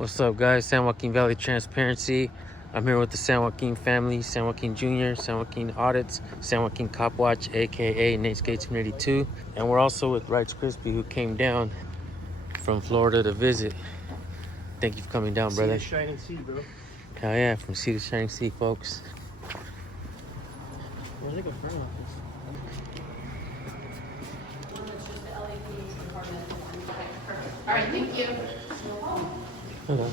What's up, guys? San Joaquin Valley Transparency. I'm here with the San Joaquin family, San Joaquin Jr., San Joaquin Audits, San Joaquin Cop Watch, aka Nate's Gates Community 2. And we're also with Rights Crispy, who came down from Florida to visit. Thank you for coming down, brother. Sea to shining sea, bro. Hell yeah, from sea to shining sea, folks. Where's it go from like this? All right, thank you. Hello.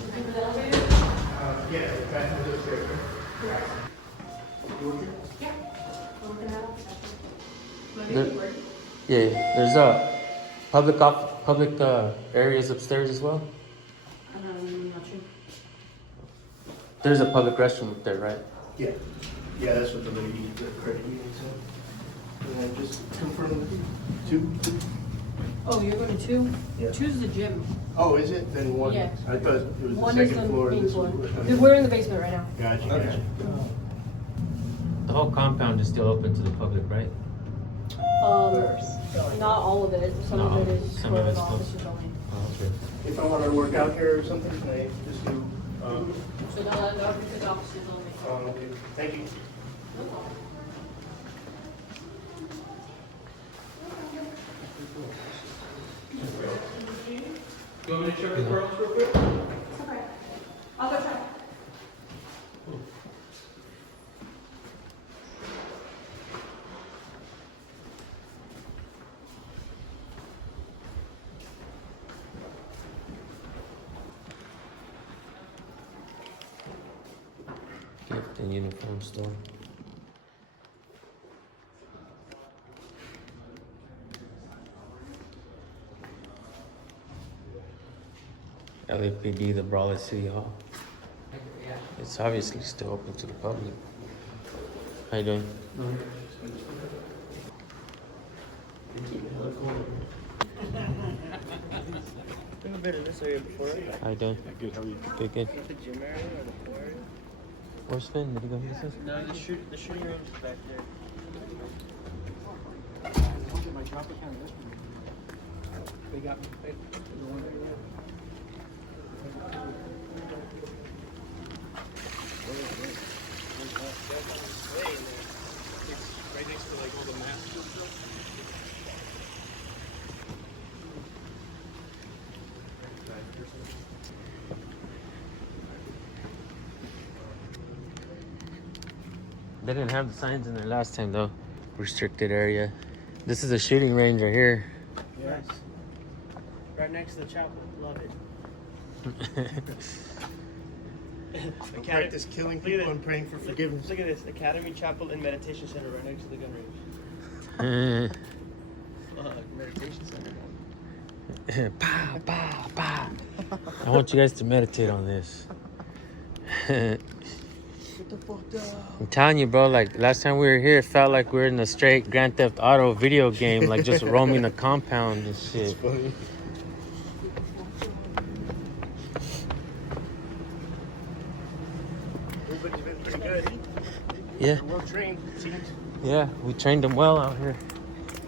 Yeah, back into the trailer. Correct. Yeah. Yeah, there's public areas upstairs as well. I'm not sure. There's a public restroom up there, right? Yeah. Yeah, that's what the lady, the credit union said. And then just confirm with you. Two? Oh, you're going to two? Yeah. Two's the gym. Oh, is it? Then one? Yeah. I thought it was the One is second the floor. main This floor. one. We're in the basement right now. Gotcha, Okay. gotcha. The whole compound is still open to the public, right? Not all of it. Some No, of it is some for of the it's officers only. Oh, okay. If I want to work out here or something, can I just do, So no, for the officers only. okay. Thank you. You want me to check the girls real quick? Okay. I'll go check. Gift and uniform store. LAPD, the Brawl at City Hall. It's obviously still open to the public. How you doing? Been a bit in this area before, right? How you doing? Good, how are you? Good, good. The gym area or the floor area? Where's Finn? Did he go get this? No, the shooting range is back there. My chocolate can this one. They got me. The one right there. Right next to like all the masks and stuff. They didn't have the signs in there last time though. Restricted area. This is a shooting range right here. Yes. Right next to the chapel. Love it. Practice killing people and praying for forgiveness. Look at this. Academy Chapel and Meditation Center right next to the gun range. Meditation center. Pow, pow, pow. I want you guys to meditate on this. Get the fuck down. I'm telling you, bro, like last time we were here, it felt like we were in a straight Grand Theft Auto video game, like just roaming the compound and shit. It's funny. Everybody's been pretty good. Yeah, Well trained, it seems. yeah, we trained them well out here.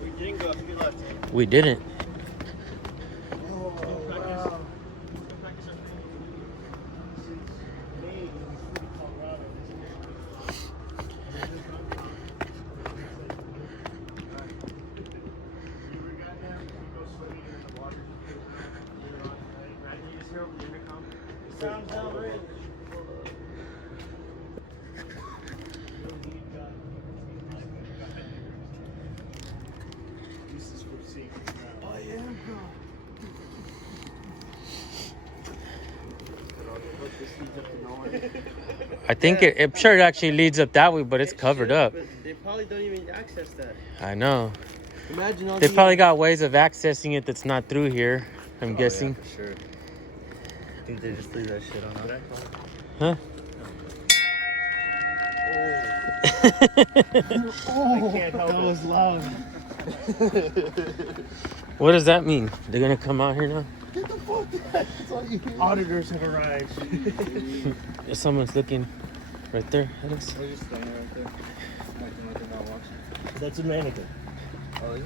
We didn't go. We left. We didn't. Oh, wow. Sounds downrange. Oh, yeah, I think I'm sure it actually leads up that way, but it's covered up. But they probably don't even access that. I know. Imagine all They the- probably got ways of accessing it that's not through here, I'm guessing. Yeah, for sure. I think they just leave that shit on there. Huh? I can't help that was loud. What does that mean? They're gonna come out here now? Get the fuck out. That's all you hear. Auditors have arrived. Someone's looking right there at us. We're just standing right there. Acting like they're not watching. That's a mannequin. Oh, is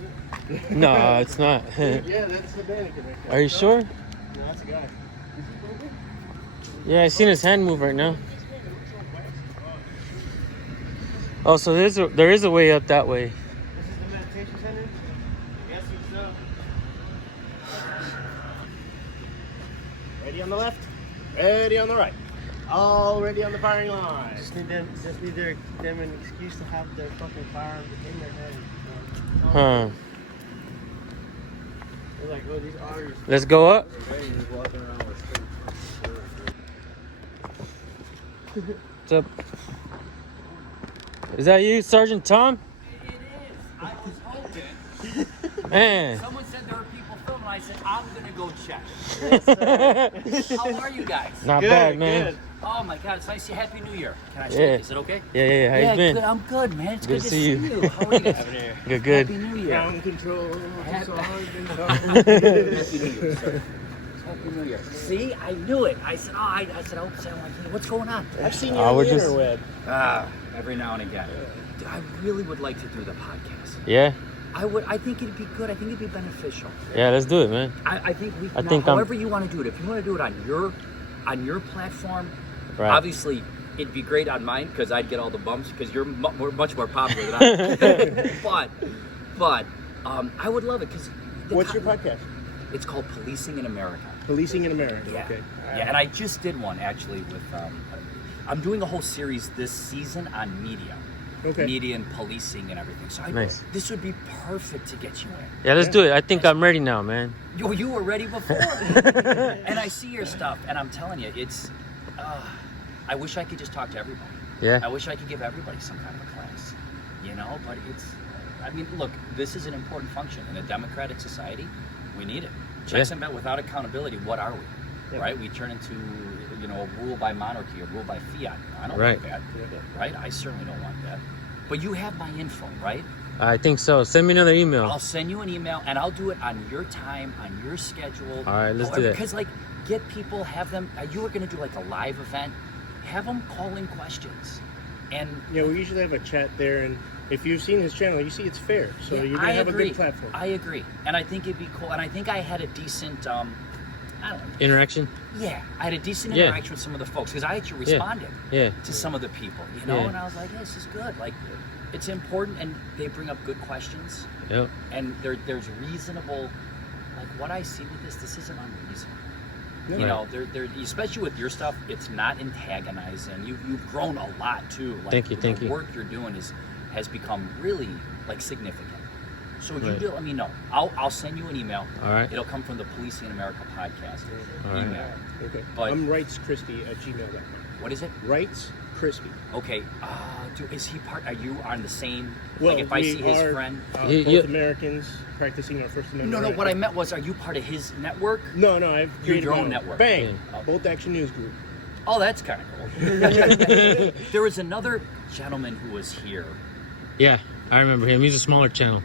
it? No, it's not. Yeah, that's the mannequin right there. Are you sure? No, that's a guy. Is he broken? Yeah, I seen his hand move right now. Oh, so there is a way up that way. This is the meditation center? I'm guessing so. Ready on the left, ready on the right. All ready on the firing line. Just need them an excuse to have their fucking firearms in their hand. Huh. They're like, oh, these otters. Let's go up. What's up? Is that you, Sergeant Tom? It is. I was hoping. Man. Someone said there were people filming. I said, I'm going to go check. How are you guys? Not bad, man. Good. Oh, my God. It's nice to see Happy New Year. Can I say it? Is it okay? Yeah. How you been? Good. I'm good, man. It's Good good to to see see you. you. How are you guys? Good. Happy New Year. Ground control. Happy New Year, sir. Happy New Year. See, I knew it. I said, I hope Sam, what's going on? I've seen you on the interweb. Every now and again. Dude, I really would like to do the podcast. Yeah? I would. I think it'd be good. I think it'd be beneficial. Yeah, let's do it, man. I think we. I think however you want to do it. If you want to do it on your platform, Right. obviously it'd be great on mine because I'd get all the bumps because you're much more popular than I am. but I would love it because. What's your podcast? It's called Policing in America. Policing in America. Yeah. Okay. Yeah, and I just did one actually with. I'm doing a whole series this season on media. Okay. Media and policing and everything. So this would be perfect to get you in. Yeah, let's do it. I think I'm ready now, man. You were ready before. And I see your stuff, and I'm telling you, it's. I wish I could just talk to everybody. Yeah. I wish I could give everybody some kind of a class, but it's. I mean, look, this is an important function in a democratic society. We need it. Checks and balance. Without accountability, what are we? Yeah. Right? We turn into, a rule by monarchy, a rule by fiat. I don't want that. Right? I certainly don't want that. But you have my info, right? I think so. Send me another email. I'll send you an email, and I'll do it on your time, on your schedule. All right, let's do that. Because, get people, have them. You were going to do a live event. Have them call in questions. And we usually have a chat there, and if you've seen his channel, you see it's fair. So you're going to have a good platform. I agree. And I think it'd be cool. And I think I had a decent, I don't know. Interaction? Yeah. I had a decent interaction with some of the folks because I actually responded to some of the people, and I was like, this is good. It's important, and they bring up good questions. Yep. And there's reasonable, what I see with this isn't unreasonable. No. They're especially with your stuff, it's not antagonizing. You've grown a lot too. Thank you. The work you're doing has become really significant. So you do let me know. I'll send you an email. All right. It'll come from the Policing in America podcast email. Okay. But I'm rightscrispy@gmail.com. What is it? rightscrispy. Okay. Is he part? Are you on the same? Well, if I see his friend. Both Americans practicing our First Amendment. No. What I meant was, are you part of his network? No. I've created your own network. Bang. Bolt Action News Group. Oh, that's kind of cool. There was another gentleman who was here. Yeah, I remember him. He's a smaller channel.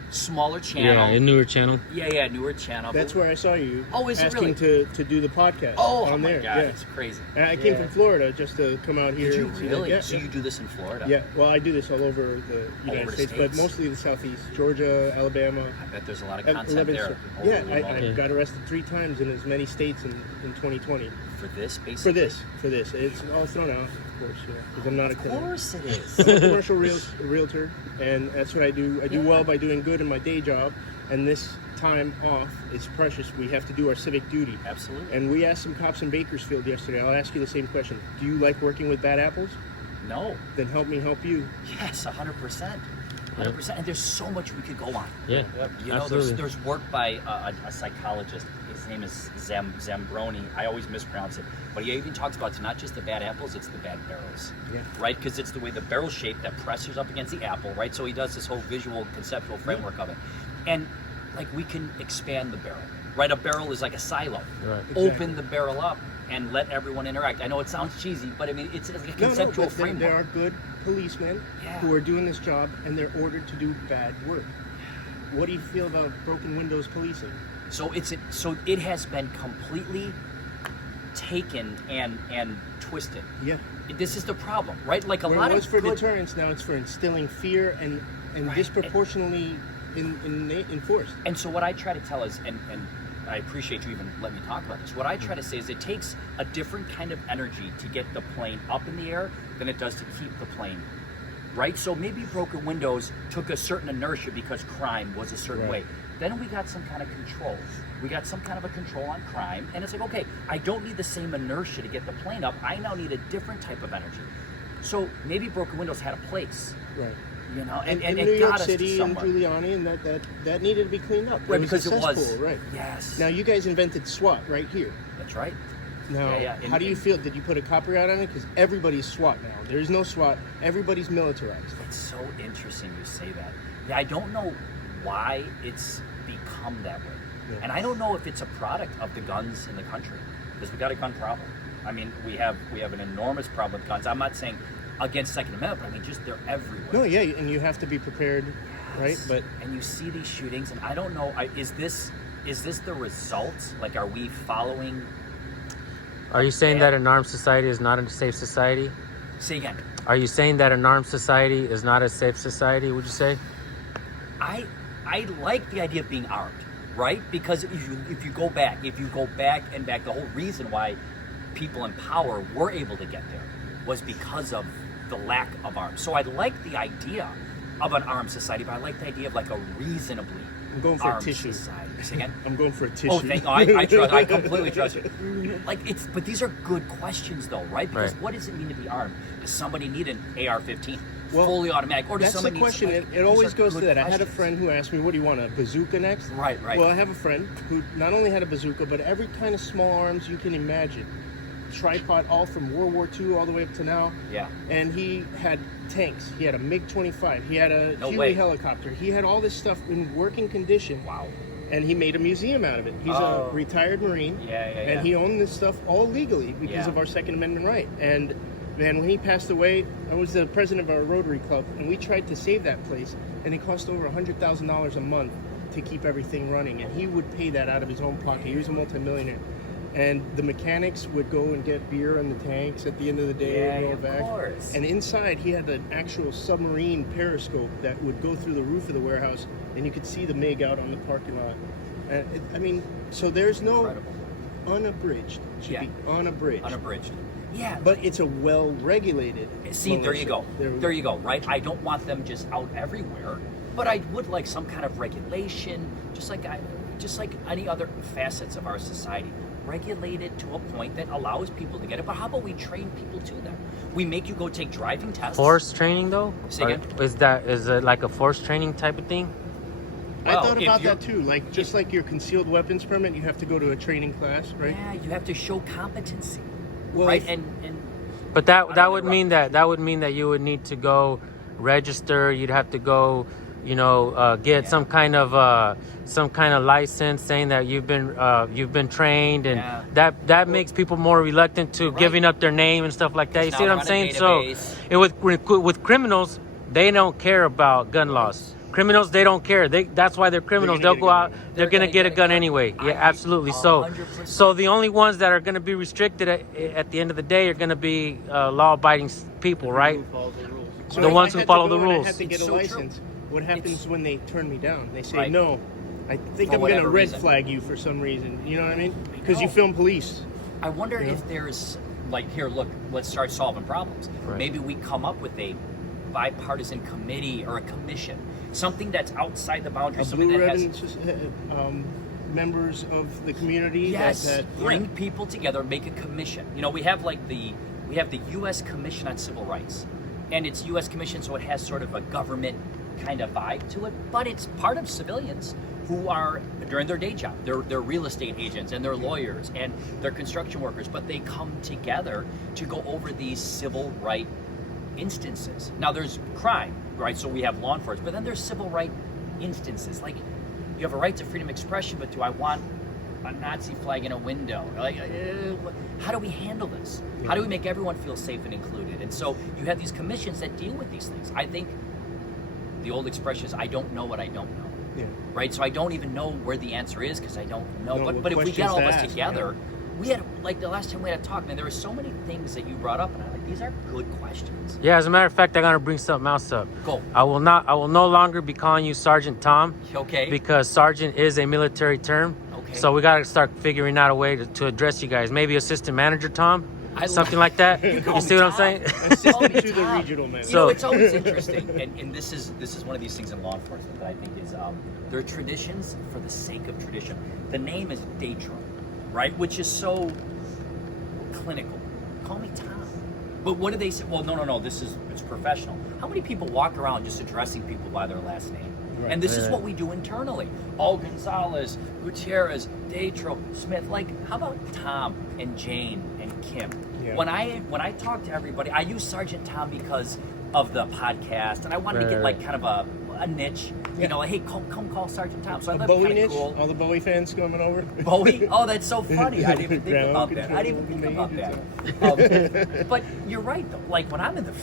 Yeah, a newer channel. Yeah, newer channel. That's where I saw you. Oh, is it asking really? to do the podcast. Oh on my there. God, Yeah. it's crazy. And I came from Florida just to come out here. Did you and see really? that. So you do this in Florida? Yeah. Well, I do this all over the United States, but mostly the Southeast, Georgia, Alabama. I bet there's a lot of content there. Yeah, I got arrested 3 times in as many states in 2020. For this, basically? For this. It's all thrown out, of course, because I'm not a criminal. Of course it is. I'm a commercial realtor, and that's what I do. I do well by doing good in my day job, and this time off is precious. We have to do our civic duty. Absolutely. And we asked some cops in Bakersfield yesterday. I'll ask you the same question. Do you like working with bad apples? No. Then help me help you. Yes, 100%. 100%. And there's so much we could go on. Yeah, absolutely. There's work by a psychologist. His name is Zambroni. I always mispronounce it. But he even talks about it's not just the bad apples, it's the bad barrels. Yeah. Right? Because it's the way the barrel shape that presses up against the apple, right? So he does this whole visual, conceptual framework of it. And, we can expand the barrel, right? A barrel is like a silo. Right. Open the barrel up and let everyone interact. I know it sounds cheesy, but I mean, it's a conceptual framework. There are good policemen who are doing this job, and they're ordered to do bad work. What do you feel about broken windows policing? So it has been completely taken and twisted. Yeah. This is the problem, right? Like a lot of it's for deterrence, now it's for instilling fear and disproportionately enforced. And so what I try to tell is, and I appreciate you even letting me talk about this. What I try to say is it takes a different kind of energy to get the plane up in the air than it does to keep the plane, right? So maybe broken windows took a certain inertia because crime was a certain way. Then we got some kind of control. We got some kind of a control on crime, and it's like, okay, I don't need the same inertia to get the plane up. I now need a different type of energy. So maybe broken windows had a place. Right. You know, and New it York got us to City and somewhere. Giuliani, and that needed to be cleaned up. Right, because it was a it was. cesspool, right? Yes. Now you guys invented SWAT right here. That's right. Now, how do you feel? Did you put a copyright on it? Because everybody's SWAT now. There's no SWAT. Everybody's militarized. It's so interesting you say that. Yeah, I don't know why it's become that way. Yeah. And I don't know if it's a product of the guns in the country, because we got a gun problem. I mean, we have an enormous problem with guns. I'm not saying against Second Amendment, but I mean, just they're everywhere. No, yeah, and you have to be prepared, right? But and you see these shootings, and I don't know. Is this the result? Like, are we following? Are you saying that an armed society is not a safe society? Say again. Are you saying that an armed society is not a safe society? Would you say? I like the idea of being armed, right? Because if you go back and back, the whole reason why people in power were able to get there was because of the lack of arms. So I like the idea of an armed society, but I like the idea of like a reasonably I'm going for armed a tissue. society. Say again? I'm going for a tissue. Oh, I completely trust you. But these are good questions though, right? Because what does it mean to be armed? Does somebody need an AR-15? Fully automatic, or does that's somebody the question. need, It always goes to that. Questions. I had a friend who asked me, "What do you want, a bazooka next?" Right. Well, I have a friend who not only had a bazooka, but every kind of small arms you can imagine. Tripod, all from World War II all the way up to now. Yeah. And he had tanks. He had a MiG-25. He had a Huey helicopter. He had all this stuff in working condition. Wow. And he made a museum out of it. He's a retired Marine. And he owned this stuff all legally because of our Second Amendment right. And man, when he passed away, I was the president of our Rotary Club, and we tried to save that place, and it cost over $100,000 a month to keep everything running. And he would pay that out of his own pocket. He was a multimillionaire. And the mechanics would go and get beer on the tanks at the end of the day and go back. Course. And inside, he had an actual submarine periscope that would go through the roof of the warehouse, and you could see the MiG out on the parking lot. So there's no unabridged. It should be unabridged. Unabridged. Yeah. But it's a well-regulated. See, there you go. militia. There you go, right? I don't want them just out everywhere, but I would like some kind of regulation, just like any other facets of our society. Regulated to a point that allows people to get it. But how about we train people to them? We make you go take driving tests. Force training though? Say again? Is it like a force training type of thing? I thought about that too. Like just like your concealed weapons permit, you have to go to a training class, right? Yeah, you have to show competency, Well, right? But that would mean that you would need to go register. You'd have to go, get some kind of license saying that you've been trained, and that makes people more reluctant to giving up their name and stuff like that. You see what I'm saying? So, with criminals, they don't care about gun laws. Criminals, they don't care. That's why they're criminals. They'll go out. They're gonna get a gun anyway. Yeah, absolutely. So the only ones that are gonna be restricted at the end of the day are gonna be law-abiding people, right? So the ones who follow the I rules. had to get a license. What happens when they turn me down? They say, Right. no, I think For I'm going to whatever red reason. flag you for some reason. You know what I mean? Because you know. film police. I wonder if there's let's start solving problems. Right. Maybe we come up with a bipartisan committee or a commission, something that's outside the boundaries, something Blue that ribbon has members of the community. bring people together, make a commission. We have the U.S. Commission on Civil Rights, and it's U.S. Commission, so it has sort of a government kind of vibe to it, but it's part of civilians who are during their day job. They're real estate agents and they're lawyers and they're construction workers, but they come together to go over these civil right instances. Now there's crime, right? So we have law enforcement, but then there's civil right instances. Like, you have a right to freedom of expression, but do I want a Nazi flag in a window? How do we handle this? How do we make everyone feel safe and included? And so you have these commissions that deal with these things. I think the old expression is, I don't know what I don't know. Yeah. Right? So I don't even know where the answer is because I don't know. No, But if we get all of us questions to ask, together, we had, like the last time we had a talk, man, there were so many things that you brought up, and I'm like, these are good questions. Yeah, as a matter of fact, I'm gonna bring something else up. Go. I will no longer be calling you Sergeant Tom. Okay. Because sergeant is a military term. Okay. So we got to start figuring out a way to address you guys. Maybe assistant manager Tom, something like that. You see what I'm saying? Assistant to the regional manager. You know, it's always interesting, and this is one of these things in law enforcement that I think is there are traditions for the sake of tradition. The name is Datro, right? Which is so clinical. Call me Tom. But what do they say? Well, no. It's professional. How many people walk around just addressing people by their last name? Right. And this is what we do internally. Oh, Gonzalez, Gutierrez, Datro, Smith. Like, how about Tom and Jane and Kim? Yeah. When I talk to everybody, I use Sergeant Tom because of the podcast, and I wanted to get like kind of a niche. Yeah. You know, like, hey, come call Sergeant Tom. So I thought Bowie niche. Cool. All the Bowie fans coming over. Bowie? Oh, that's so funny. I didn't even think about that. But you're right though. Like when I'm in the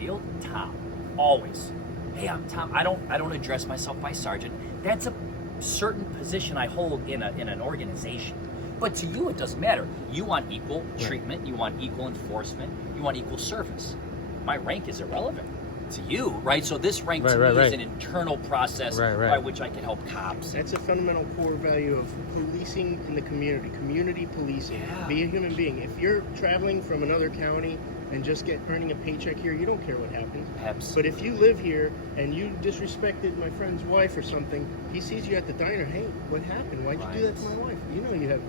field, Tom, always. Hey, I'm Tom. I don't address myself by sergeant. That's a certain position I hold in an organization. But to you, it doesn't matter. You want equal treatment. You want equal enforcement. You want equal service. My rank is irrelevant to you, right? So this rank to me is an internal process by which I can help cops. That's a fundamental core value of policing in the community policing. Yeah. Be a human being. If you're traveling from another county and just earning a paycheck here, you don't care what happens. Perhaps. But if you live here and you disrespected my friend's wife or something, he sees you at the diner, hey, what happened? Why'd you do that to my wife? You know you have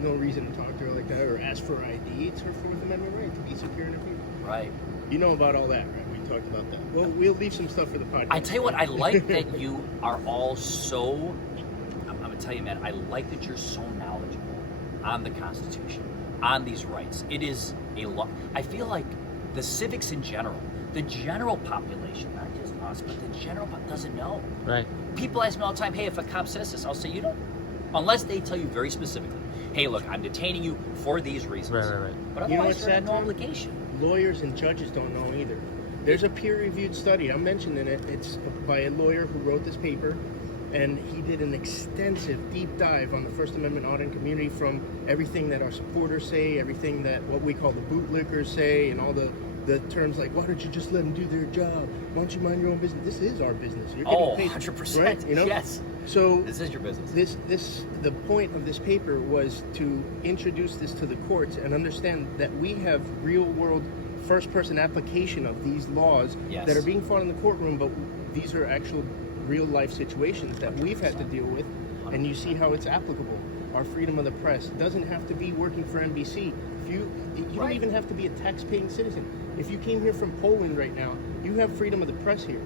no reason to talk to her like that or ask for ID. It's her Fourth Amendment right to be secure in her people. Right. You know about all that, right? We talked about that. Well, we'll leave some stuff for the podcast. I tell you what, I like that you are all so, I'm going to tell you, man, I like that you're so knowledgeable on the Constitution, on these rights. It is a lot. I feel like the civics in general, the general population, not just us, but the general doesn't know. Right. People ask me all the time, hey, if a cop says this, I'll say, you don't, unless they tell you very specifically, hey, look, I'm detaining you for these reasons. Right. But otherwise, you have no obligation. Lawyers and judges don't know either. There's a peer-reviewed study. I'm mentioning it. It's by a lawyer who wrote this paper, and he did an extensive deep dive on the First Amendment audit community, from everything that our supporters say, everything that what we call the bootlickers say, and all the terms like, why don't you just let them do their job? Why don't you mind your own business? This is our business. You're getting paid, 100%. right? You know? Yes. So this is your business. The point of this paper was to introduce this to the courts and understand that we have real-world first-person application of these laws that are being fought in the courtroom, but these are actual real-life situations that we've had to deal with, and you see how it's applicable. Our freedom of the press doesn't have to be working for NBC. You don't even have to be a tax-paying citizen. If you came here from Poland right now, you have freedom of the press here.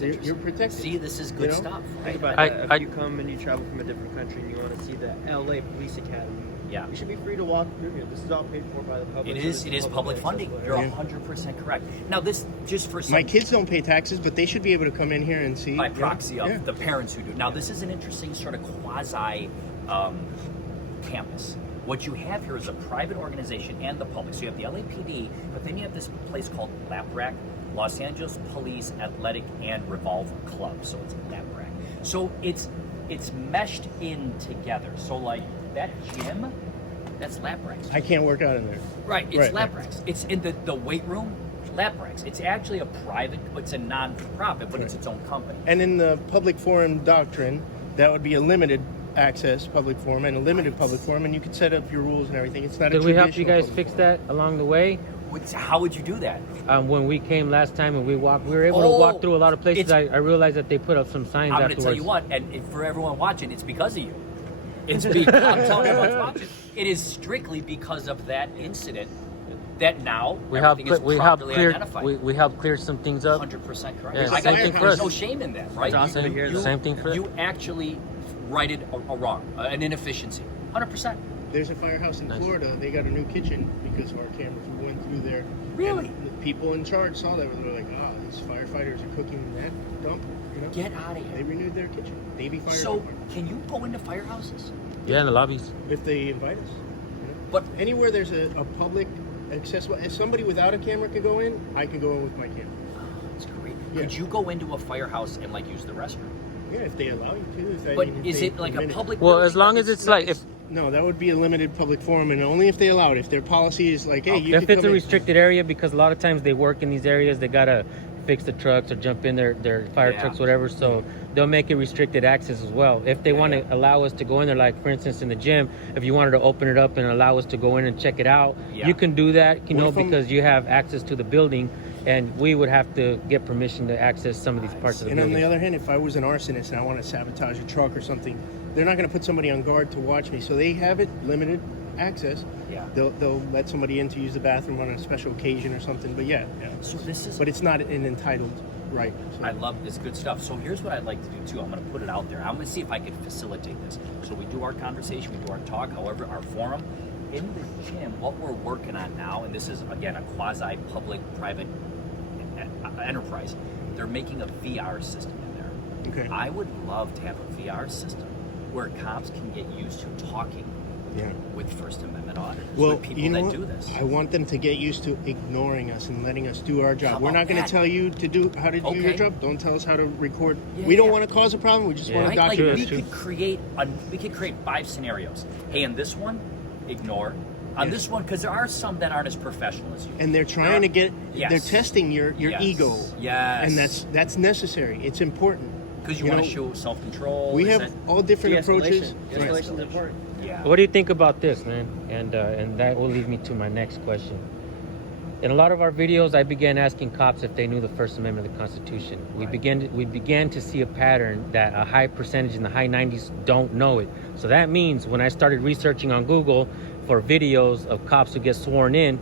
You're protected. See, this is good stuff. Right? Think about that. If you come and you travel from a different country and you want to see the LA Police Academy, you should be free to walk through here. This is all paid for by the public. It is public funding. You're 100% correct. Now, this just for some... My kids don't pay taxes, but they should be able to come in here and see. By proxy of the parents who do. Now, this is an interesting sort of quasi campus. What you have here is a private organization and the public. So you have the LAPD, but then you have this place called LAPRAC, Los Angeles Police Athletic and Revolver Club. So it's LAPRAC. So it's meshed in together. So like that gym, that's LAPRAC. I can't work out in there. Right, it's LAPRAC. It's in the weight room, LAPRAC. It's actually a private, it's a non-profit, but it's its own company. And in the public forum doctrine, that would be a limited access public forum and a limited public forum, and you could set up your rules and everything. It's not. Did we help you guys fix that along the way? How would you do that? When we came last time and we were able to walk through a lot of places. I realized that they put up some signs afterwards. I'm going to tell you what, and for everyone watching, it's because of you. It's because I'm telling everyone watching. It is strictly because of that incident that now everything is properly identified. We helped clear some things up. 100% correct. Yeah, there's no shame in that, right? Same thing for us. You actually righted a wrong, an inefficiency. 100%. There's a firehouse in Florida. They got a new kitchen because of our cameras. We went through there. Really? And the people in charge saw that. They were like, these firefighters are cooking in that dump. You know? Get out of here. They renewed their kitchen. Navy Fire So, Department. can you go into firehouses? Yeah, in the lobbies. If they invite us. You know? But anywhere there's a public accessible, if somebody without a camera can go in, I can go in with my camera. That's great. Yeah. Could you go into a firehouse and use the restroom? Yeah, if they allow you to. But is it like a public? Well, as long as it's like if. No, that would be a limited public forum, and only if they allow it. If their policy is like, hey, you if it's a restricted area, because a lot of times they work in these areas, they gotta fix the trucks or jump in their fire trucks, whatever. So they'll make it restricted access as well. If they want to allow us to go in there, like for instance in the gym, if you wanted to open it up and allow us to go in and check it out, you can do that, you know, because you have access to the building, and we would have to get permission to access some of these parts of the building. And on the other hand, if I was an arsonist and I want to sabotage a truck or something, they're not going to put somebody on guard to watch me. So they have it limited access. Yeah. They'll let somebody in to use the bathroom on a special occasion or something. But yeah. So this is. But it's not an entitled right. So. I love this good stuff. So here's what I'd like to do too. I'm going to put it out there. I'm going to see if I can facilitate this. So we do our conversation, we do our talk, however, our forum. In the gym, what we're working on now, and this is again a quasi-public private enterprise, they're making a VR system in there. Okay. I would love to have a VR system where cops can get used to talking with First Amendment auditors, with people that do this. I want them to get used to ignoring us and letting us do our job. We're not going to tell you how to do your job. Don't tell us how to record. We don't want to cause a problem. We just want to document. Like we could create 5 scenarios. Hey, in this one, ignore. On this one, because there are some that aren't as professional as you. And they're trying to get. They're testing your ego. Yes. And that's necessary. It's important. Because you want to show self-control. We have all different approaches. De-escalation is important. Yeah. What do you think about this, man? And that will lead me to my next question. In a lot of our videos, I began asking cops if they knew the First Amendment of the Constitution. We began to see a pattern that a high percentage in the high 90s don't know it. So that means when I started researching on Google for videos of cops who get sworn in,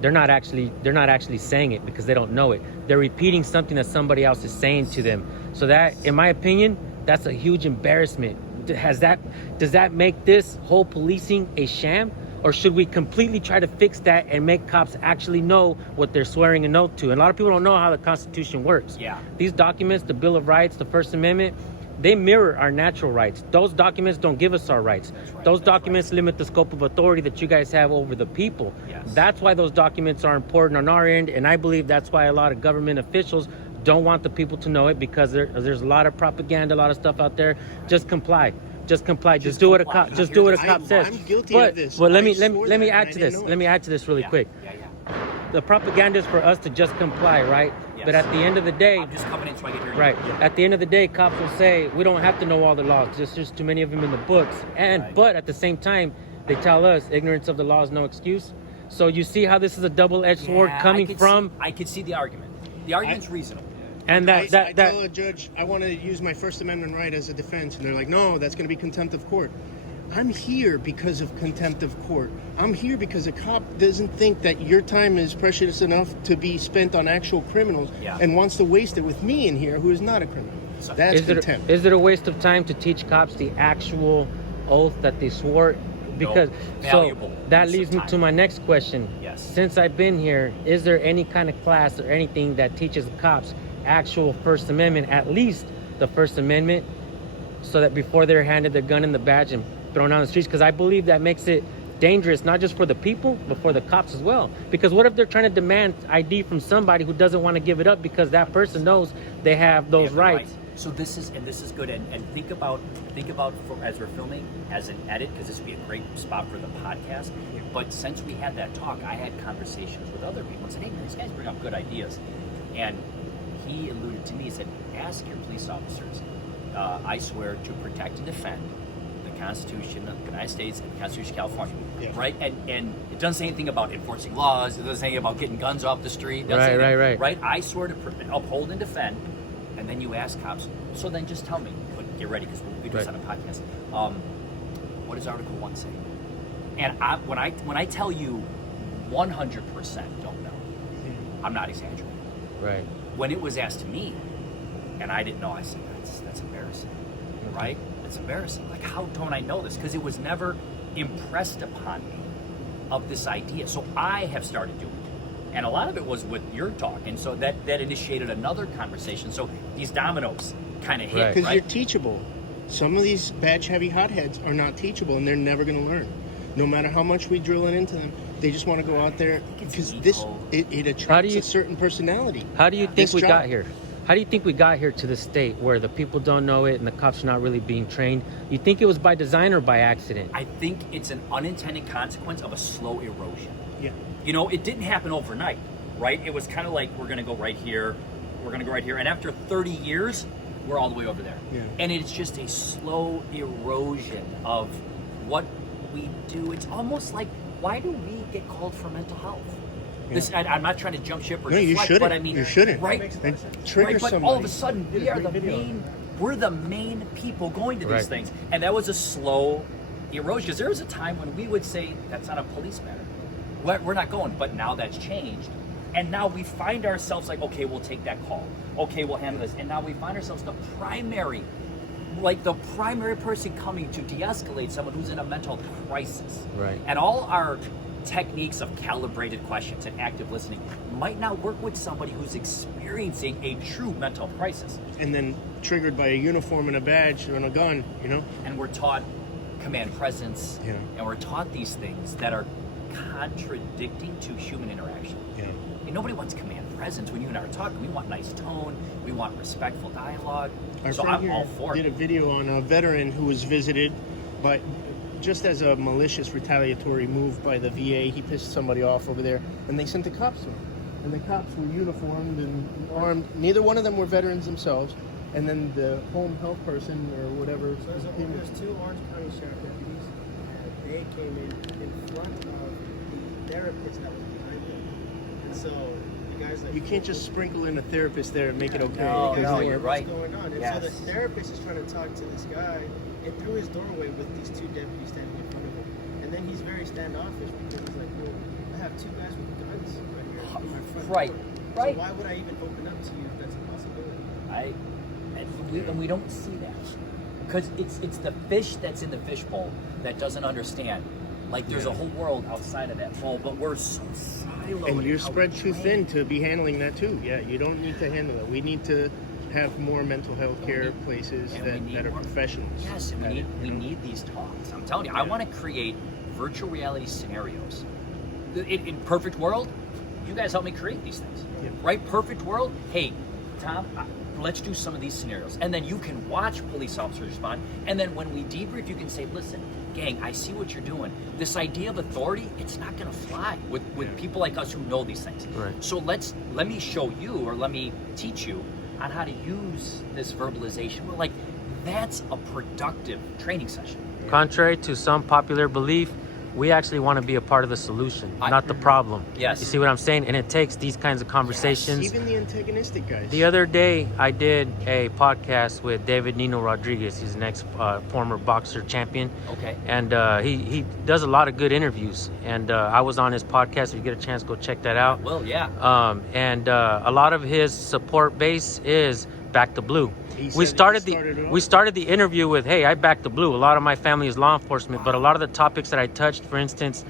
they're not actually saying it because they don't know it. They're repeating something that somebody else is saying to them. So that, in my opinion, that's a huge embarrassment. Does that make this whole policing a sham? Or should we completely try to fix that and make cops actually know what they're swearing an oath to? And a lot of people don't know how the Constitution works. Yeah. These documents, the Bill of Rights, the First Amendment, they mirror our natural rights. Those documents don't give us our rights. Those documents limit the scope of authority that you guys have over the people. Yes. That's why those documents are important on our end, and I believe that's why a lot of government officials don't want the people to know it, because there's a lot of propaganda, a lot of stuff out there. Just comply. Just comply. Just do what a cop. Just do what a cop says. I'm guilty of this. But let me add to this. Let me add to this really quick. The propaganda is for us to just comply, right? Yes. But at the end of the day, I'm just coming in so I can hear you. right? At the end of the day, cops will say we don't have to know all the laws. There's too many of them in the books. But at the same time, they tell us ignorance of the law is no excuse. So you see how this is a double-edged sword coming from. I could see the argument. The argument's reasonable. And I tell a judge, I want to use my First Amendment right as a defense, and they're like, no, that's going to be contempt of court. I'm here because of contempt of court. I'm here because a cop doesn't think that your time is precious enough to be spent on actual criminals and wants to waste it with me in here who is not a criminal. That's contempt. Is it a waste of time to teach cops the actual oath that they swore? Because valuable. So that leads me to my next question. Yes. Since I've been here, is there any kind of class or anything that teaches cops actual First Amendment, at least the First Amendment, so that before they're handed their gun and the badge and thrown on the streets? Because I believe that makes it dangerous, not just for the people, but for the cops as well. Because what if they're trying to demand ID from somebody who doesn't want to give it up because that person knows they have those rights? So this is good. And think about as we're filming as an edit, because this would be a great spot for the podcast. But since we had that talk, I had conversations with other people and said, hey man, these guys bring up good ideas. And he alluded to me, he said, ask your police officers, I swear to protect and defend the Constitution of the United States and the Constitution of California, right? And it doesn't say anything about enforcing laws, it doesn't say anything about getting guns off the street. Right? I swear to uphold and defend, and then you ask cops, so then just tell me, but get ready, because we do this on a podcast. What does Article 1 say? And when I tell you 100% don't know, I'm not exaggerating. Right. When it was asked to me, and I didn't know, I said, that's embarrassing, right? It's embarrassing. Like, how don't I know this? Because it was never impressed upon me of this idea. So I have started doing it. And a lot of it was with your talk. And so that initiated another conversation. So these dominoes kind of hit, Because right? you're teachable. Some of these badge-heavy hotheads are not teachable, and they're never going to learn. No matter how much we drill it into them, they just want to go out there because it attracts a certain personality. How do you think we got here? How do you think we got here to the state where the people don't know it and the cops are not really being trained? You think it was by design or by accident? I think it's an unintended consequence of a slow erosion. Yeah. You know, it didn't happen overnight, right? It was kind of like, we're going to go right here, we're going to go right here. And after 30 years, we're all the way over there. Yeah. And it's just a slow erosion of what we do. It's almost like, why do we get called for mental health? Yeah. This, I'm not trying to jump ship or No, you deflect, shouldn't. but I mean, You shouldn't. right? It triggers But somebody. all of a sudden, we are we're the main people going to these things. And that was a slow erosion, because there was a time when we would say, that's not a police matter. We're not going. But now that's changed. And now we find ourselves like, okay, we'll take that call. Okay, we'll handle this. And now we find ourselves the primary person coming to de-escalate someone who's in a mental crisis. Right. And all our techniques of calibrated questions and active listening might not work with somebody who's experiencing a true mental crisis. And then triggered by a uniform and a badge and a gun, you know? And we're taught command presence, Yeah. and we're taught these things that are contradicting to human interaction. Yeah. I mean, nobody wants command presence. When you and I are talking, we want nice tone, we want respectful dialogue. Our So friend I'm here all for did a it. video on a veteran who was visited by, just as a malicious retaliatory move by the VA. He pissed somebody off over there, and they sent the cops to him. And the cops were uniformed and armed. Neither one of them were veterans themselves. And then the home health person or whatever. So there's two Orange County Sheriff deputies, and they came in front of the therapist that was behind them. And so the guy's like, You can't just sprinkle in a therapist there and make it okay. No, Because you're right. What's going on? And Yes. so the therapist is trying to talk to this guy, and through his doorway with these two deputies standing in front of him. And then he's very standoffish because he's like, well, I have two guys with guns right here in my front Right, door. right. So why would I even open up to you if that's a possibility? And we don't see that, because it's the fish that's in the fishbowl that doesn't understand. Like there's a whole world outside of that bowl, but we're so siloed. And you're in how spread we too train. thin to be handling that too. Yeah, you don't need to handle it. We need to have more mental health care places And we need that are more- professionals. Yes, and at it, we you know? need these talks. I'm telling you, I want to create virtual reality scenarios. In perfect world, you guys help me create these things. Yeah. Right? Perfect world. Hey, Tom, let's do some of these scenarios. And then you can watch police officers respond. And then when we debrief, you can say, listen, gang, I see what you're doing. This idea of authority, it's not going to fly with people like us who know these things. Right. So let me show you, or let me teach you on how to use this verbalization. Well, like, that's a productive training session. Contrary to some popular belief, we actually want to be a part of the solution, not the problem. Yes. You see what I'm saying? And it takes these kinds of conversations. Even the antagonistic guys. The other day, I did a podcast with David Nino Rodriguez. He's an former boxer champion. Okay. And he does a lot of good interviews. And I was on his podcast. If you get a chance, go check that out. Well, yeah. And a lot of his support base is Back the Blue. We started the interview with, hey, I back the blue. A lot of my family is law enforcement, but a lot of the topics that I touched, for instance,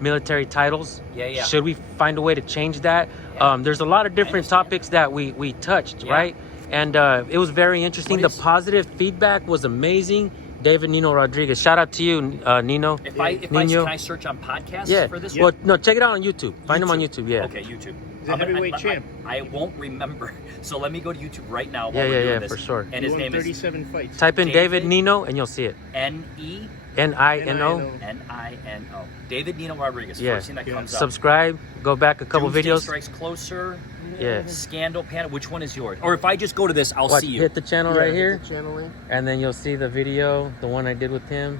military titles. Yeah. Should we find a way to change that? Yeah. There's a lot of different topics that we touched, Yeah. right? And it was very interesting. What The is- positive feedback was amazing. David Nino Rodriguez. Shout out to you, Nino. If I Nino. can I search on podcasts Yeah. for this? Well, no, check it out on YouTube. Find him on YouTube. Yeah. Okay, YouTube. He's a heavyweight champ. I won't remember. So let me go to YouTube right now while Yeah, we're yeah, doing yeah, this. for sure. And He his won name is 37 fights. Type in David David Nino and you'll see it. N-E-N-I-N-O. N-I-N-O. David Nino Rodriguez. Yeah. First thing that comes up. Subscribe. Go back a couple Doomsday videos. Strikes Closer. Yeah. Scandal Panel. Which one is yours? Or if I just go to this, I'll Watch, see you. hit the channel right here, The channel link. and then you'll see the video, the one I did with him.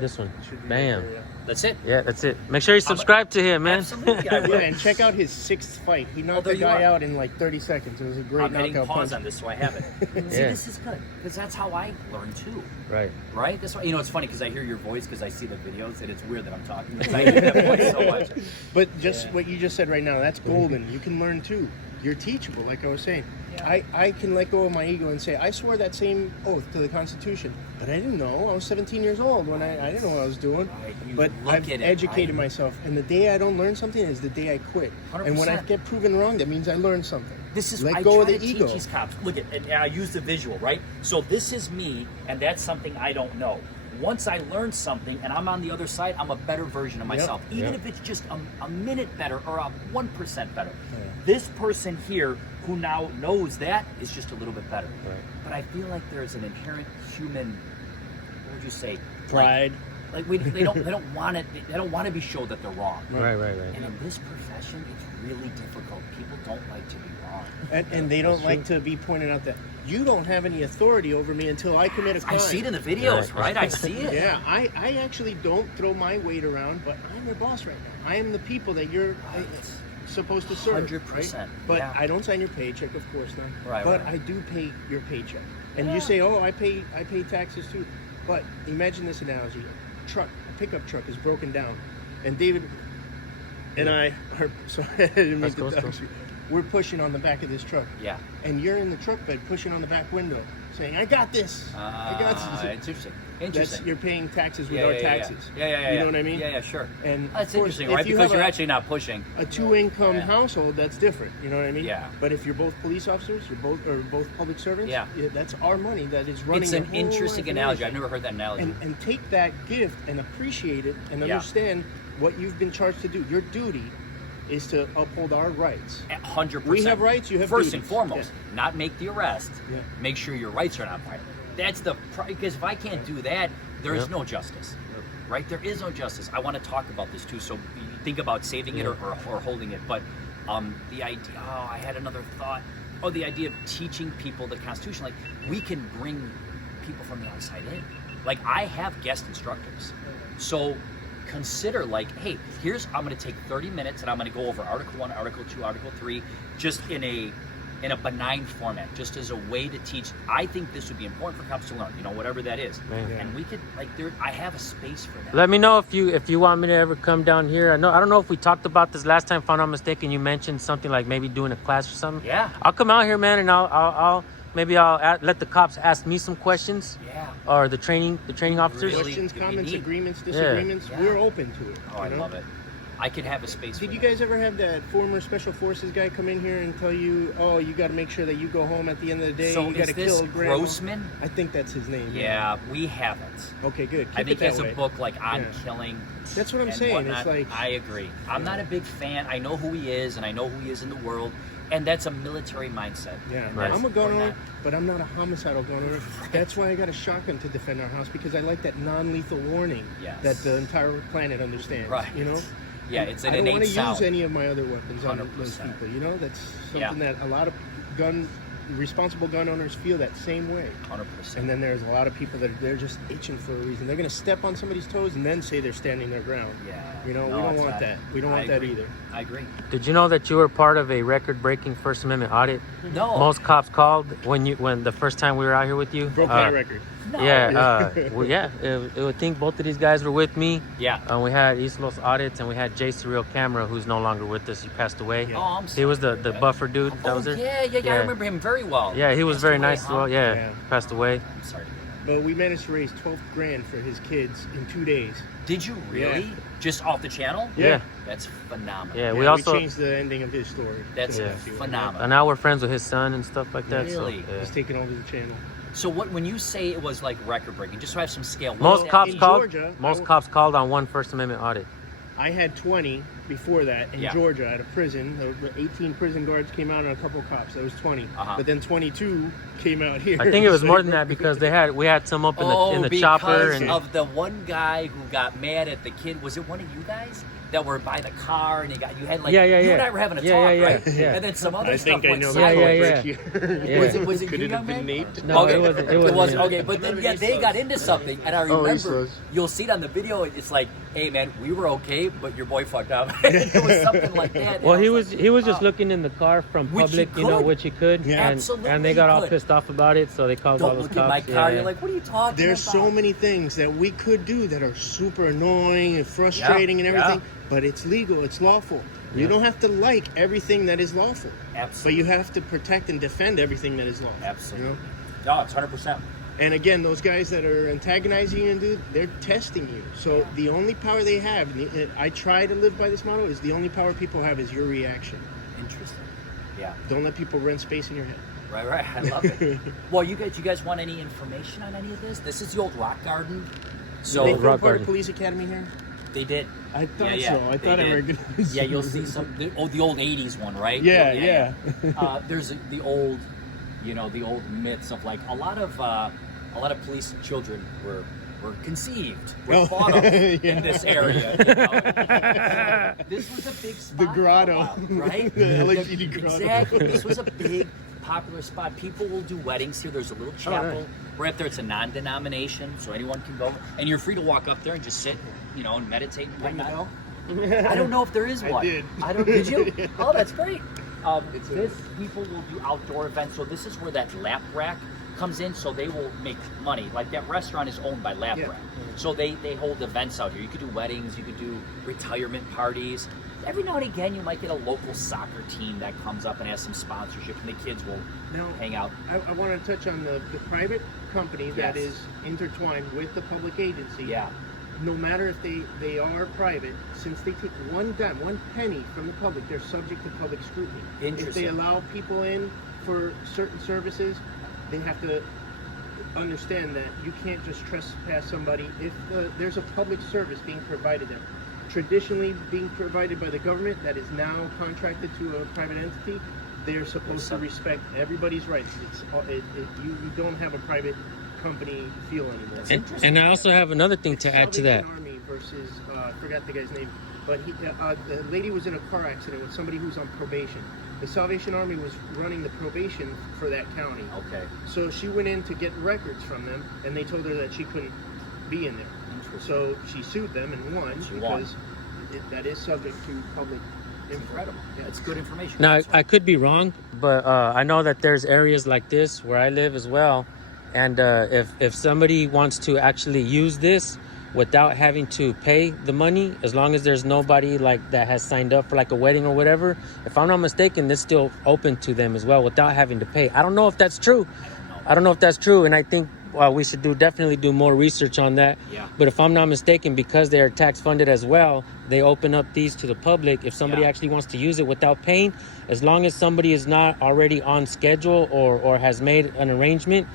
This one. Should be Bam. right there, That's it. Yeah, that's it. Make sure you subscribe to him, man. Absolutely. I yeah. will. Yeah, and check out his 6th fight. He knocked there the you guy are. out in like 30 seconds. It was a great I'm hitting knockout pause punch. on this so I have it. See, Yeah. this is good because that's how I learn too. Right. Right? That's why, you know, it's funny because I hear your voice because I see the videos and it's weird that I'm talking because I hear that voice so much. But just what you just said right now, that's golden. You can learn too. You're teachable, like I was saying. Yeah. I can let go of my ego and say, I swore that same oath to the Constitution, but I didn't know. I was 17 years old when I didn't know what I was doing. Right, you But look I've at it, educated right? myself. And the day I don't learn something is the day I quit. And when I 100%. get proven wrong, that means I learned something. This is let I go try of the to ego. teach these cops. Look at, and I use the visual, right? So this is me, and that's something I don't know. Once I learn something, and I'm on the other side, I'm a better version of myself. Even if it's just a minute better or a 1% better. This person here, who now knows that, is just a little bit better. Right. But I feel like there's an inherent human, what would you say? Pride. Like they don't want it. They don't want to be showed that they're wrong. Right. And in this profession, it's really difficult. People don't like to be wrong. And they don't like to be pointed out that you don't have any authority over me until I commit a crime. I see it in the videos, right? I see it. Yeah, I actually don't throw my weight around, but I'm your boss right now. I am the people that you're supposed to serve. 100%. Right? But yeah. I don't sign your paycheck, of course not. Right, but right. I do pay your paycheck. And you say, oh, I pay taxes too. But imagine this analogy. A pickup truck is broken down. And David and I are, sorry, I didn't mean to touch you. We're pushing on the back of this truck. Yeah. And you're in the truck bed pushing on the back window saying, I got this. I got this. Interesting. That's, you're paying taxes with our taxes. Yeah. You know what I mean? Yeah, sure. And that's of course, interesting, right? Because you're actually not pushing. A two-income household, that's different. You know what I mean? Yeah. But if you're both police officers, you're both public servants. Yeah. That's our money that is running. It's an interesting analogy. I've never heard that analogy. And take that gift and appreciate it and understand what you've been charged to do. Your duty is to uphold our rights. 100%. We have rights. You have First duties. and foremost, not make the arrest. Yeah. Make sure your rights are not violated. That's because if I can't do that, there is no justice, right? There is no justice. I want to talk about this too. So you think about saving it or holding it. But the idea, I had another thought. Oh, the idea of teaching people the Constitution. Like, we can bring people from the outside in. Like, I have guest instructors. So consider, like, hey, I'm going to take 30 minutes and I'm going to go over Article 1, Article 2, Article 3, just in a benign format, just as a way to teach. I think this would be important for cops to learn, whatever that is. And we could, I have a space for that. Let me know if you want me to ever come down here. I don't know if we talked about this last time. If I'm not mistaken, you mentioned something like maybe doing a class or something. Yeah. I'll come out here, man, and I'll let the cops ask me some questions. Yeah. Or the training officers. Really? Questions, comments, neat. agreements, disagreements. Yeah. We're open to it. Oh, I love it. I could have a space for Did you that. guys ever have that former special forces guy come in here and tell you, oh, you got to make sure that you go home at the end of the day, So you got to is this kill grandma? Grossman? I think that's his name. Yeah, we haven't. Okay, good. I think he he has a book on killing. That's what I'm and saying. whatnot. It's like, I agree. I'm not a big fan. I know who he is, and I know who he is in the world, and that's a military mindset. yeah, And Right. I'm a we're gun owner, not- but I'm not a homicidal gun owner. That's why I got a shotgun to defend our house, because I like that non-lethal warning that the entire planet understands. Right. Yeah, it's an I don't innate want to sound. use any of my other weapons on those 100%. people. That's something that a lot of responsible gun owners feel that same way. 100%. And then there's a lot of people that they're just itching for a reason. They're going to step on somebody's toes and then say they're standing their ground. Yeah. We No, don't it's want not. that. We don't want that either. I agree. Did you know that you were part of a record-breaking First Amendment audit? No. Most cops called when the first time we were out here with you. Broke that record. No. Yeah, I think both of these guys were with me. Yeah. We had East Los Audits, and we had Jay Surreal Camera, who's no longer with us. He passed away. Yeah. Oh, I'm sorry. He was the buffer dude that was there. Yeah. I remember him very well. Yeah, he was Passed very away, nice as huh? well. Yeah, Yeah. passed away. I'm sorry. But we managed to raise $12,000 for his kids in 2 days. Did you really? Yeah. Just off the channel? Yeah. That's phenomenal. Yeah, We we also changed the ending of his story. That's So phenomenal. and now we're friends with his son and stuff like that. Really? So, yeah. He's taking over the channel. So when you say it was like record breaking, just so I have some scale. what Most is that cops mean? called. Georgia, Most cops called on one First Amendment audit. I had 20 before that in Yeah. Georgia at a prison. The 18 prison guards came out and a couple cops. That was 20. Uh-huh. But then 22 came out here. I think it was more than that because we had some up in the chopper because and of the one guy who got mad at the kid. Was it one of you guys that were by the car and you had like Yeah, you and I were having a talk, right? yeah. And then some other I stuff think I went know sideways. Yeah. Was it Could you, it have young been man? Nate? No, Okay. it was okay, but then they got into something, and I remember East you'll see it on the video. It's like, hey man, we were okay, but your boy fucked up. It was something like that. Well, And I he was just oh. looking in the car from Which he public, could. which he could, Yeah. Absolutely and they got all could. pissed off about it, so they called all Don't those look cops. at my car. Yeah. You're like, what are you talking There's about? so many things that we could do that are super annoying and frustrating and everything, but it's legal, it's lawful. You don't have to like everything that is lawful. Absolutely. But you have to protect and defend everything that is lawful. Absolutely. No, it's 100%. And again, those guys that are antagonizing you, dude, they're testing you. So the only power they have, and I try to live by this model, is the only power people have is your reaction. Interesting. Yeah. Don't let people rent space in your head. Right. I love it. Well, you guys want any information on any of this? This is the old rock garden. So They Rock throw part Garden. of police academy here? they did. I thought Yeah, so. I they thought I did. heard. Yeah, you'll see the old '80s one, right? Yeah. There's the old myths of like a lot of police children were were conceived, were thought of in this area. You know? This was a big spot. The grotto. for a while, right? The LAPD grotto. Exactly. This was a big, popular spot. People will do weddings here. There's a little chapel. Right up there. It's a non-denomination, so anyone can go. And you're free to walk up there and just sit, you know, and meditate and whatnot. I don't know if there is one. I did. Did you? Oh, that's great. This people will do outdoor events. So this is where that lap rack comes in. So they will make money. Like that restaurant is owned by Lap Rack. So they hold events out here. You could do weddings. You could do retirement parties. Every now and again, you might get a local soccer team that comes up and has some sponsorship, and the kids will hang out. I want to touch on the private company that is intertwined with the public agency. Yeah. No matter if they are private, since they take one dime, one penny from the public, they're subject to public scrutiny. If they allow people in for certain services, they have to understand that you can't just trespass somebody if there's a public service being provided them. Traditionally being provided by the government that is now contracted to a private entity, they're supposed to respect everybody's rights. You don't have a private company feel anymore. And I also have another thing to add to that. Salvation Army versus I forgot the guy's name, but the lady was in a car accident with somebody who's on probation. The Salvation Army was running the probation for that county. Okay. So she went in to get records from them, and they told her that she couldn't be in there. So she sued them and won because that is subject to public info. Incredible. Yeah, it's good information. Now, I could be wrong, but I know that there's areas like this where I live as well. And if somebody wants to actually use this without having to pay the money, as long as there's nobody like that has signed up for like a wedding or whatever, if I'm not mistaken, that's still open to them as well without having to pay. I don't know if that's true. I don't know if that's true, and I think we should definitely do more research on that. Yeah. But if I'm not mistaken, because they are tax funded as well, they open up these to the public. If somebody actually wants to use it without paying, as long as somebody is not already on schedule or has made an arrangement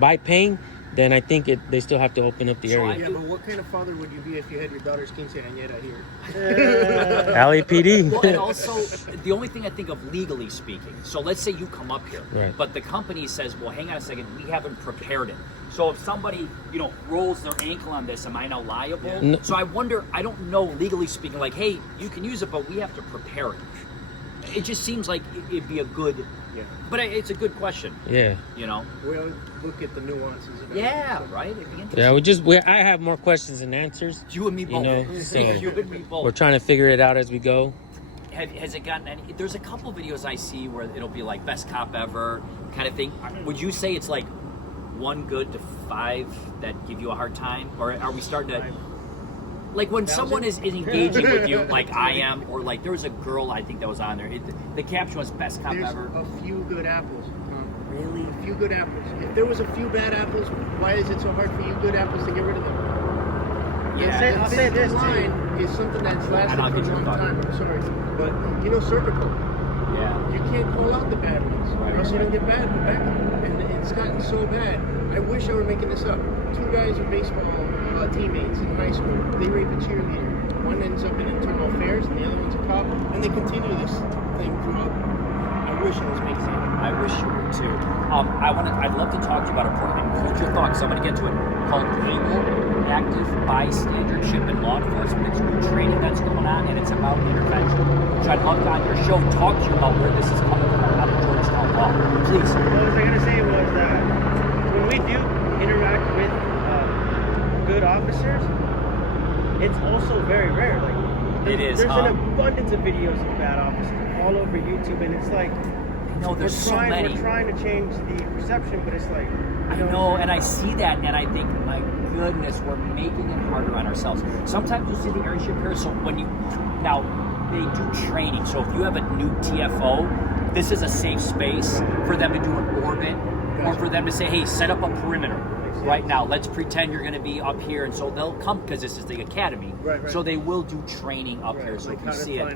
by paying, then I think they still have to open up the area. Yeah, but what kind of father would you be if you had your daughter's quinceañera here? LAPD. Well, and also, the only thing I think of legally speaking, so let's say you come up here, but the company says, well, hang on a second, we haven't prepared it. So if somebody, rolls their ankle on this, am I now liable? No. So I wonder, I don't know, legally speaking, like, hey, you can use it, but we have to prepare it. It just seems like it'd be a good, but it's a good question. Yeah. We'll look at the nuances of it. Yeah, right? It'd be interesting. Yeah, I have more questions than answers. You and me both. So you and me both. We're trying to figure it out as we go. Has it gotten any? There's a couple videos I see where it'll be like best cop ever kind of thing. Would you say it's like 1 good to 5 that give you a hard time, or are we starting to? Like when someone is engaging with you, like I am, or like there was a girl I think that was on there. The caption was best cop ever. There's a few good apples. Really? A few good apples. If there was a few bad apples, why is it so hard for you good apples to get rid of them? Yeah. I'll say this line is something that's lasted for a long time. I'm sorry. But, surgical. Yeah. You can't call out the bad ones. Or else you don't get back. And it's gotten so bad. I wish I were making this up. 2 guys are baseball teammates in high school. They rape a cheerleader. One ends up in internal affairs, and the other one's a cop. And they continue this thing throughout. I wish I was making it. I wish you were too. I'd love to talk to you about a program. Hold your thoughts. I'm going to get to it. Called Legal Active Bystandership in Law Enforcement. It's new training that's going on, and it's about intervention. So I'd love to on your show talk to you about where this is coming from out of Georgetown Law. Please. What I was going to say was that when we do interact with good officers, it's also very rare. Like there's an abundance of videos of bad officers all over YouTube, and it's like there's so many. We're trying to change the perception, but it's like I know, and I see that, and I think, my goodness, we're making it harder on ourselves. Sometimes you see the airship here, so now they do training. So if you have a new TFO, this is a safe space for them to do an orbit, or for them to say, hey, set up a perimeter. Right now, let's pretend you're going to be up here, and so they'll come because this is the academy. Right. So they will do training up here, so if you see it.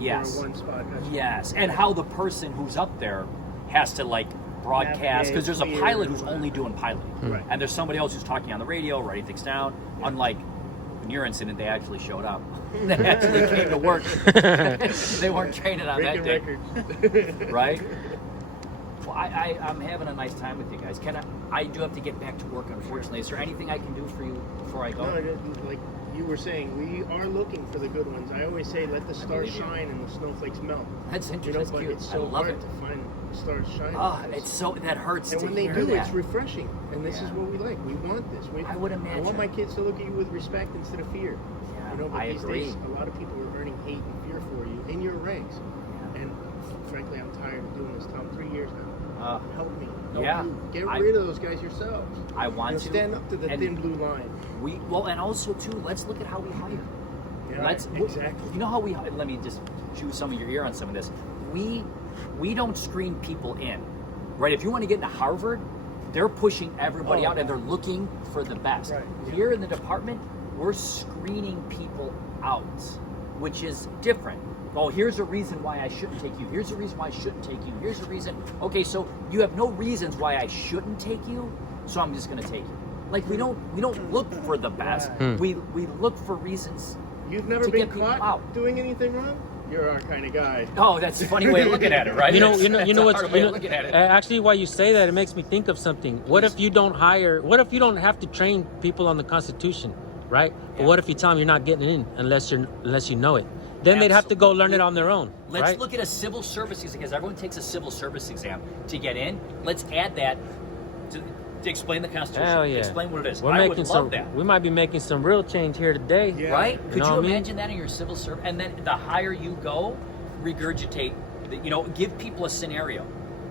Yes, and how the person who's up there has to broadcast, because there's a pilot who's only doing piloting, and there's somebody else who's talking on the radio, writing things down. Unlike in your incident, they actually showed up. They actually came to work. They weren't training on that day, right? Well, I'm having a nice time with you guys. I do have to get back to work, unfortunately. Is there anything I can do for you before I go? No, like you were saying, we are looking for the good ones. I always say, let the stars believe you. shine and the snowflakes melt. That's You know, interesting. but That's it's cute. so I love hard it. to find stars shining. Ah, it's so that hurts And to when they hear do, that. it's refreshing. And this is Yeah. what we like. We want this. I would I want imagine. my kids to look at you with respect instead of fear. Yeah, You know, but I these agree. days, a lot of people are earning hate and fear for you in your ranks. Yeah. And frankly, I'm tired of doing this, Tom. 3 years now. Help me. Help yeah. you. Get I- rid of those guys yourselves. I want You know, to. stand up to the And thin blue line. and also too, let's look at how we hire. Yeah, exactly. You know how we? Let me just chew some of your ear on some of this. We don't screen people in, right? If you want to get into Harvard, they're pushing everybody out and they're looking for the best. Right, yeah. Here in the department, we're screening people out, which is different. Oh, here's a reason why I shouldn't take you. Here's a reason why I shouldn't take you. Here's a reason. Okay, so you have no reasons why I shouldn't take you, so I'm just going to take you. Like we don't look for the best. We look for reasons. You've never to been get people caught out. doing anything wrong? You're our kind of guy. Oh, that's a funny way of looking at it, right? You know That's what's a hard way of looking at it. actually why you say that, it makes me think of something. What if you don't have to train people on the Constitution, right? But what if you tell them you're not getting in unless you know it? Then they'd have to go learn it on their own. Let's right? look at a civil service exam, because everyone takes a civil service exam to get in. Let's add that to explain the Constitution. Hell yeah. Explain what it is. We're I making would love that. We might be making some real change here today. Yeah. Right? Could know you what I mean? imagine that in your civil service? And then the higher you go, regurgitate, give people a scenario.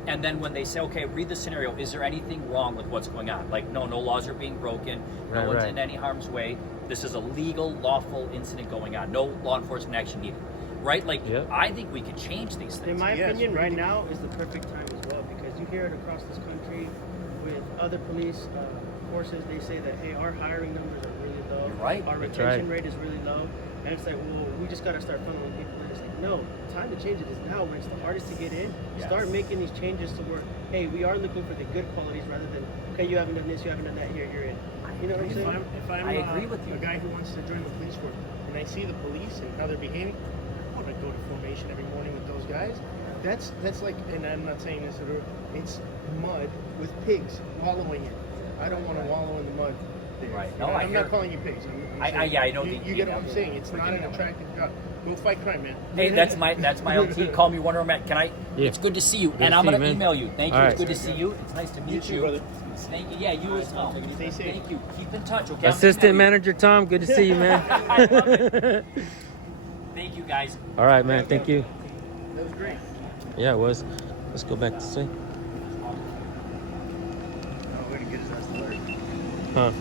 And then when they say, okay, read the scenario, is there anything wrong with what's going on? Like, no laws are being broken. No Right, one's right. in any harm's way. This is a legal, lawful incident going on. No law enforcement action needed. Right? Like, Yep. I think we could change these things. In my Yes, opinion, we right do. now is the perfect time as well, because you hear it across this country with other police forces. They say that, hey, our hiring numbers are really low. You're right. Our That's retention right. rate is really low. And it's like, well, we just got to start funneling people in. It's like, no, the time to change it is now when it's the hardest to get in. Yes. Start making these changes to where, hey, we are looking for the good qualities rather than, okay, you haven't done this, you haven't done that, here, you're in. You know what I'm If saying? I'm I agree with you. a guy who wants to join the police force, and I see the police and how they're behaving, I want to go to formation every morning with those guys. That's like, and I'm not saying this, it's mud with pigs wallowing in it. I don't want to wallow in the mud there. Right. You No, know, I I'm hear- not calling you pigs. I'm I saying, know you the- get what I'm saying. It's we're not getting an that way. attractive job. Go fight crime, man. Hey, that's my LT. Call me Wonder Woman. Can I? Yeah. It's good to see you, Good and to I'm see gonna you, man. email you. Thank you. All It's right. good to see you. It's nice to meet too, you. brother. Thank you. Yeah, you as well. Stay safe. Thank you. Keep in touch, okay? I'm Assistant gonna email Manager Tom, good to see you, man. I love it. you. Thank you, guys. All right, man. Thank you. That was great. Yeah, it was. Let's go back this way. Oh, way to get his ass to work. Huh.